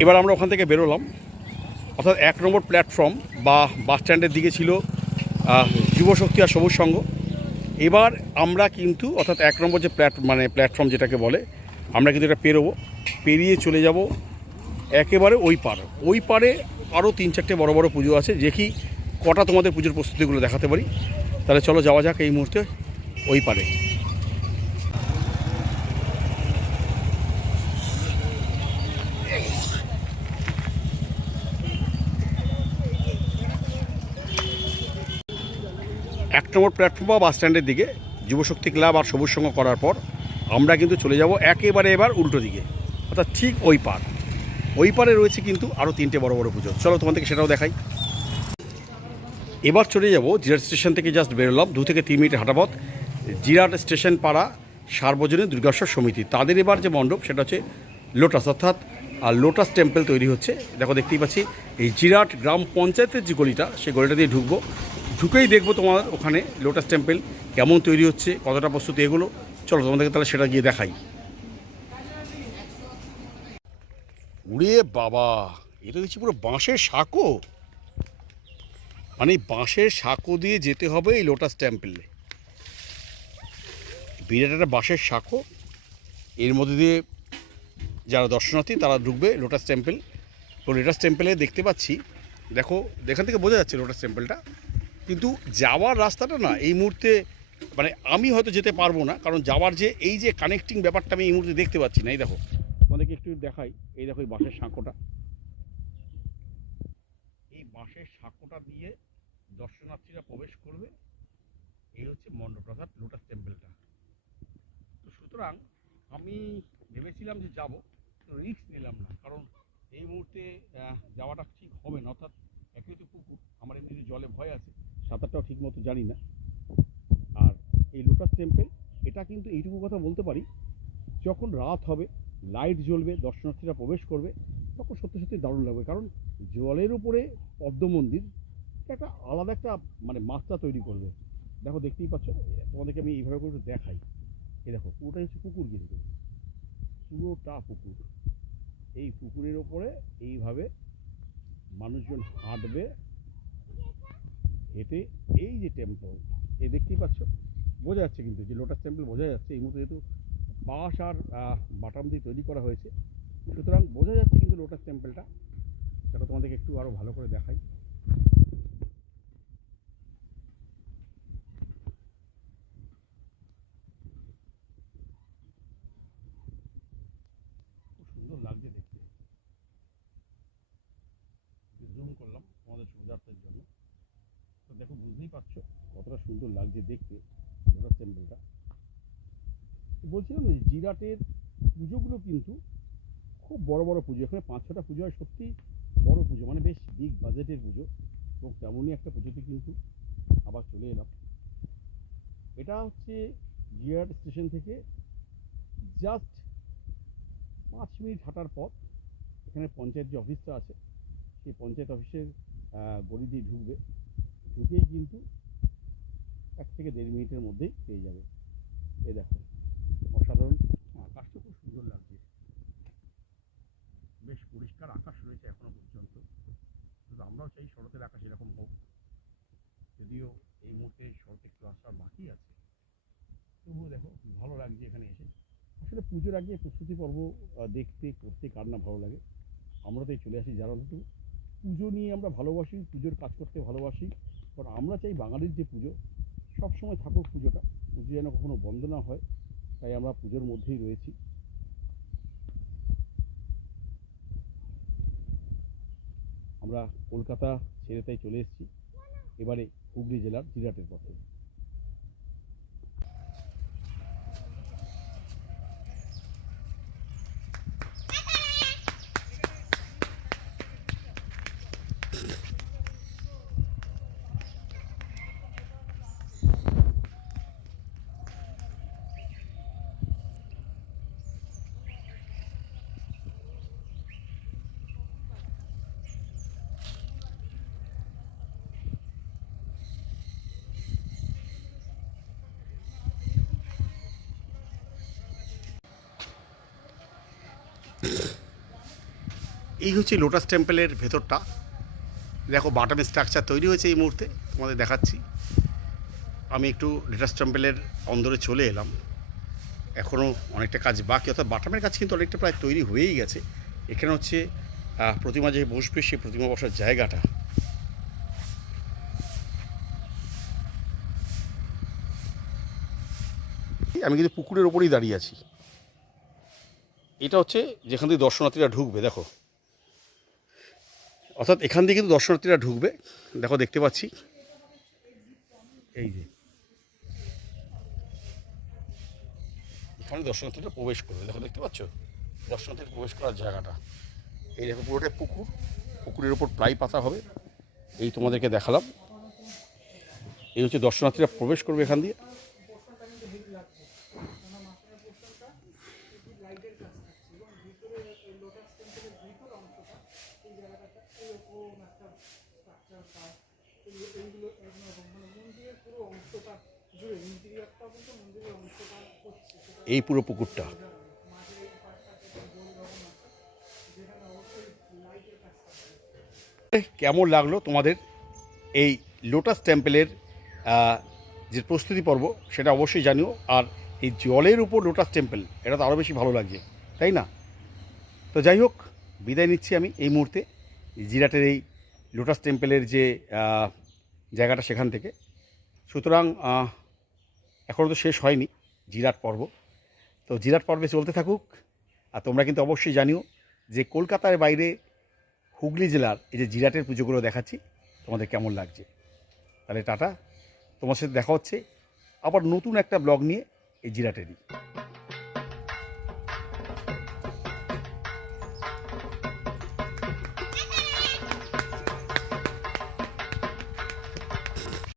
এবার আমরা ওখান থেকে বেরোলাম, অর্থাৎ 1 নম্বর প্ল্যাটফর্ম বা বাস স্ট্যান্ডের দিকে ছিল যুবশক্তি আর সবুজ সংঘ। এবার আমরা কিন্তু অর্থাৎ 1 নম্বর যে প্ল্যাটফর্ম যেটাকে বলে, আমরা কিন্তু এটা পেরিয়ে চলে যাব একেবারে ওই পারে আরও 3-4টে বড় বড় পুজো আছে। দেখি কটা তোমাদের পুজোর প্রস্তুতিগুলো দেখাতে পারি। তাহলে চলো যাওয়া যাক এই মুহূর্তে ওই পারে। এক নম্বর প্ল্যাটফর্ম বা বাস স্ট্যান্ডের দিকে যুবশক্তি ক্লাব আর সবুজ সংঘ করার পর আমরা কিন্তু চলে যাব একেবারে এবার উল্টো দিকে, অর্থাৎ ঠিক ওই পারে রয়েছে কিন্তু আরও 3টে বড় বড় পুজো। চলো তোমাদেরকে সেটাও দেখাই। এবার চলে যাব জিরাট স্টেশন থেকে জাস্ট বেরোলাম, 2 থেকে 3 মিনিট হাঁটা পথ। জিরাট স্টেশন পাড়া সার্বজনীন দুর্গোৎসব সমিতি, তাদের এবার যে মণ্ডপ সেটা হচ্ছে লোটাস, অর্থাৎ লোটাস টেম্পল তৈরি হচ্ছে। দেখতেই পাচ্ছি এই জিরাট গ্রাম পঞ্চায়েতের যে গলিটা, সেই গলিটা দিয়ে ঢুকেই দেখবো তোমার ওখানে লোটাস টেম্পল কেমন তৈরি হচ্ছে, কতটা প্রস্তুতি, এগুলো চলো তোমাদেরকে তাহলে সেটা গিয়ে দেখাই। উড়ে বাবা, এটা দেখছি পুরো বাঁশের সাঁকো, মানে বাঁশের সাঁকো দিয়ে যেতে হবে এই লোটাস টেম্পলে। বিরাট একটা বাঁশের সাঁকো, এর মধ্যে দিয়ে যারা দর্শনার্থী তারা ঢুকবে লোটাস টেম্পল। তো লোটাস টেম্পলে দেখতে পাচ্ছি, দেখো এখান থেকে বোঝা যাচ্ছে লোটাস টেম্পলটা, কিন্তু যাওয়ার রাস্তাটা না এই মুহূর্তে মানে আমি হয়তো যেতে পারবো না, কারণ যাওয়ার যে এই যে কানেক্টিং ব্যাপারটা আমি এই মুহূর্তে দেখতে পাচ্ছি না। এই দেখো তোমাদেরকে একটু দেখাই, এই দেখো এই বাঁশের সাঁকোটা, এই বাঁশের সাঁকোটা দিয়ে দর্শনার্থীরা প্রবেশ করবে। এই হচ্ছে মণ্ডপ অর্থাৎ লোটাস টেম্পলটা। তো সুতরাং আমি ভেবেছিলাম যে যাব, তো রিস্ক নিলাম না, কারণ এই মুহূর্তে যাওয়াটা ঠিক হবে না। অর্থাৎ একই তো পুকুর, আমার এমনি জলে ভয় আছে, সাঁতারটাও ঠিক মতো জানি না। আর এই লোটাস টেম্পল এটা কিন্তু এইটুকু কথা বলতে পারি, যখন রাত হবে লাইট জ্বলবে, দর্শনার্থীরা প্রবেশ করবে, তখন সত্যি সত্যি দারুণ লাগবে। কারণ জলের উপরে পদ্ম মন্দির একটা আলাদা একটা মাত্রা তৈরি করবে। দেখো দেখতেই পাচ্ছ, তোমাদেরকে আমি এইভাবে করে একটু দেখাই। এই দেখো পুরোটাই হচ্ছে পুকুর, কিন্তু পুরোটা পুকুর। এই পুকুরের ওপরে এইভাবে মানুষজন হাঁটবে, হেঁটে এই যে টেম্পল, এই দেখতেই পাচ্ছ, বোঝা যাচ্ছে কিন্তু যে লোটাস টেম্পল বোঝা যাচ্ছে। এই মুহূর্তে যেহেতু বাঁশ আর বাটাম দিয়ে তৈরি করা হয়েছে, সুতরাং বোঝা যাচ্ছে কিন্তু লোটাস টেম্পলটা। সেটা তোমাদেরকে একটু আরও ভালো করে দেখাই। খুব সুন্দর লাগছে দেখতে, জুম করলাম তোমাদের সুবিধার্থের জন্য। তো দেখো বুঝতেই পারছো কতটা সুন্দর লাগছে দেখতে লোটাস টেম্পলটা। বলছিলাম যে জিরাটের পুজোগুলো কিন্তু খুব বড় বড় পুজো, এখানে 5-6টা পুজো হয়, সত্যি বড় পুজো, মানে বেশ বিগ বাজেটের পুজো। এবং তেমনই একটা পুজোতে কিন্তু আবার চলে এলাম। এটা হচ্ছে জিরাট স্টেশন থেকে জাস্ট 5 মিনিট হাঁটার পথ। এখানে পঞ্চায়েত যে অফিসটা আছে, সেই পঞ্চায়েত অফিসের গলি দিয়ে ঢুকেই কিন্তু 1 থেকে 1.5 মিনিটের মধ্যেই পেয়ে যাবে। এই দেখো অসাধারণ, আকাশটা খুব সুন্দর লাগছে, বেশ পরিষ্কার আকাশ রয়েছে এখনো পর্যন্ত। কিন্তু আমরাও চাই শরতের আকাশ এরকম হোক, যদিও এই মুহূর্তে শরৎ একটু আসার বাকি আছে, তবুও দেখো ভালো লাগছে এখানে এসে। আসলে পুজোর আগে প্রস্তুতি পর্ব দেখতে করতে কার না ভালো লাগে। আমরা তাই চলে আসি, যারা হয়তো পুজো নিয়ে আমরা ভালোবাসি, পুজোর কাজ করতে ভালোবাসি, কারণ আমরা চাই বাঙালির যে পুজো সবসময় থাকুক, পুজো যেন কখনো বন্ধ না হয়। তাই আমরা পুজোর মধ্যেই রয়েছি। আমরা কলকাতা ছেড়ে তাই চলে এসেছি এবারে হুগলি জেলার জিরাটের পথে। এই হচ্ছে লোটাস টেম্পলের ভেতরটা। দেখো বাটামের স্ট্রাকচার তৈরি হয়েছে এই মুহূর্তে, তোমাদের দেখাচ্ছি। আমি একটু লোটাস টেম্পলের অন্দরে চলে এলাম। এখনও অনেকটা কাজ বাকি, অর্থাৎ বাটামের কাজ কিন্তু অনেকটা প্রায় তৈরি হয়েই গেছে। এখানে হচ্ছে প্রতিমা যে বসবে সেই প্রতিমা বসার জায়গাটা। আমি কিন্তু পুকুরের ওপরেই দাঁড়িয়ে আছি। এটা হচ্ছে যেখান থেকে দর্শনার্থীরা ঢুকবে, দেখো। অর্থাৎ এখান থেকে কিন্তু দর্শনার্থীরা ঢুকবে, দেখো দেখতে পাচ্ছি। এই যে এখানে দর্শনার্থীরা প্রবেশ করবে, দেখো দেখতে পাচ্ছ দর্শনার্থীরা প্রবেশ করার জায়গাটা। এই দেখো পুরোটাই পুকুর, পুকুরের ওপর প্লাই পাতা হবে। এই তোমাদেরকে দেখালাম। এই হচ্ছে দর্শনার্থীরা প্রবেশ করবে এখান দিয়ে। এই পুরো পুকুরটা কেমন লাগলো তোমাদের এই লোটাস টেম্পলের যে প্রস্তুতি পর্ব, সেটা অবশ্যই জানিও। আর এই জলের উপর লোটাস টেম্পল, এটা তো আরও বেশি ভালো লাগছে, তাই না? তো যাই হোক, বিদায় নিচ্ছি আমি এই মুহূর্তে জিরাটের এই লোটাস টেম্পলের যে জায়গাটা, সেখান থেকে। সুতরাং এখনও তো শেষ হয়নি জিরাট পর্ব, তো জিরাট পর্বে চলতে থাকুক। আর তোমরা কিন্তু অবশ্যই জানিও যে কলকাতার বাইরে হুগলি জেলার এই যে জিরাটের পুজোগুলো দেখাচ্ছি তোমাদের কেমন লাগছে। তাহলে টাটা, তোমার সাথে দেখা হচ্ছে আবার নতুন একটা ব্লগ নিয়ে এই জিরাটেরই।